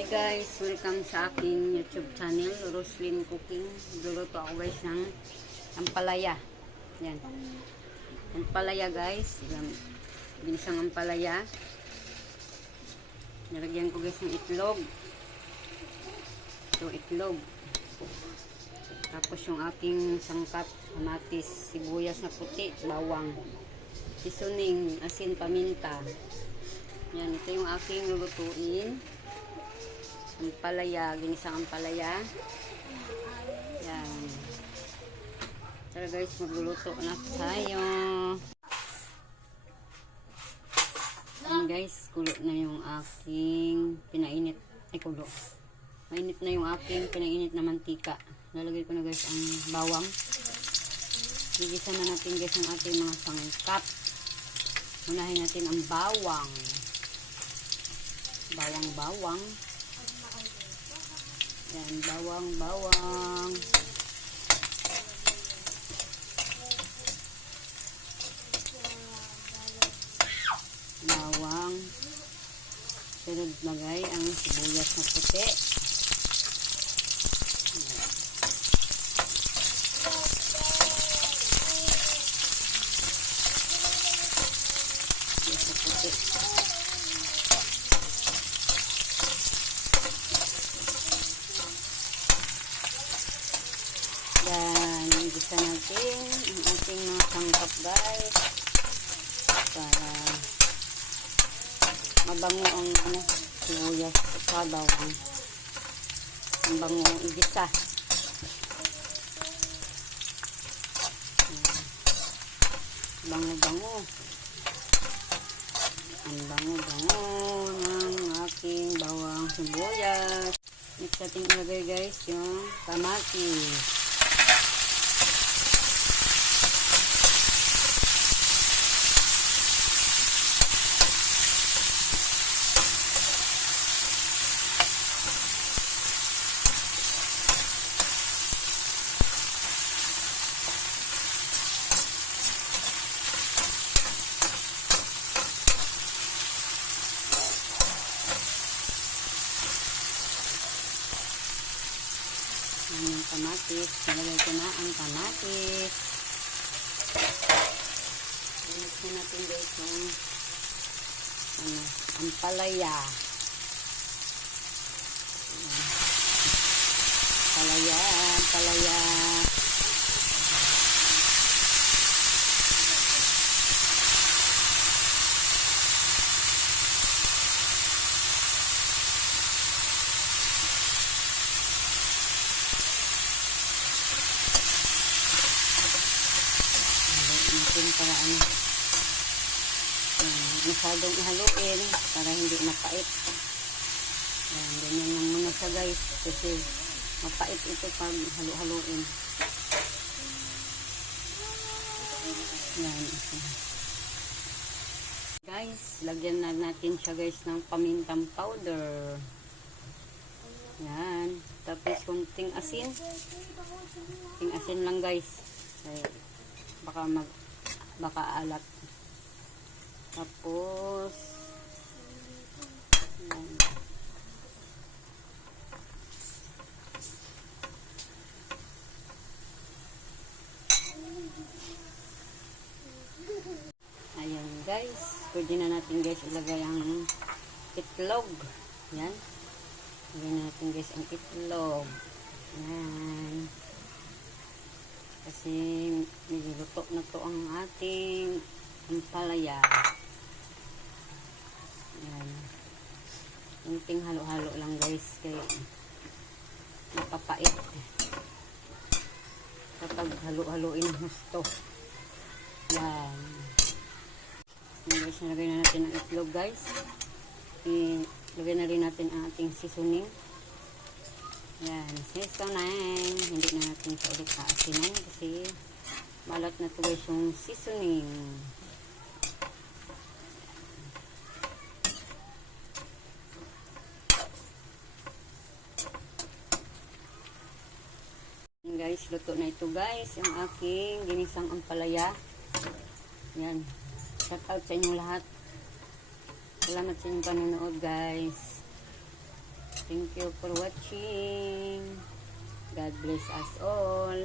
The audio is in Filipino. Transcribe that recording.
Hey guys, welcome sa aking YouTube channel, Roslyn Cooking. Luluto ako guys ng ampalaya. Yan. Ampalaya guys. Binisang ampalaya. Nalagyan ko guys ng itlog. Ito itlog. Tapos yung aking sangkap, kamatis, sibuyas na puti, bawang, seasoning, asin, paminta. Yan, ito yung aking lulutuin. Ampalaya, ginisang ampalaya. Yan. Tara guys, magluluto na tayo. Yan guys, kulo na yung aking pinainit. Ay kulo. Mainit na yung aking pinainit na mantika. Lalagay ko na guys ang bawang. Gigisa na natin guys ang ating mga sangkap. Unahin natin ang bawang. Bawang. Yan, bawang. Bawang. Sunod lagay ang sibuyas na puti. Yan. Sibuyas na puti. Yan, gisa natin ang ating mga sangkap guys para mabango ang sibuyas at bawang. Ang bango ang igisa. Bango. Ang bango ng aking bawang sibuyas. Next natin ilagay guys yung kamatis. Ang kamatis, nalagay ko na ang kamatis. Inis na natin guys yung ampalaya. Ampalaya. Para masyadong ihaluin para hindi mapait. Yan, ganyan lang muna siya guys kasi mapait ito pag halu-haluin. Yan. Guys, lagyan na natin siya guys ng pamintang powder. Yan. Tapos kunting asin. Kunting asin lang guys. Ay, baka alat. Tapos ayan guys, pwede na natin guys ilagay ang itlog. Yan, ilagay na natin guys ang itlog. Yan, kasi niluluto na to ang ating ampalaya. Yan. Kunting halo-halo lang guys kaya napapait kapag halo-haloin ang gusto. Yan. Yan guys, nalagay na natin ang itlog guys. Ilagay na rin natin ang ating seasoning. Yan, seasoning. Hindi na natin siya ulit kaasinan kasi malat na to guys yung seasoning. Yan guys, luto na ito guys yung aking ginisang ampalaya. Yan, shout out sa inyong lahat. Salamat sa inyong panonood guys. Thank you for watching. God bless us all.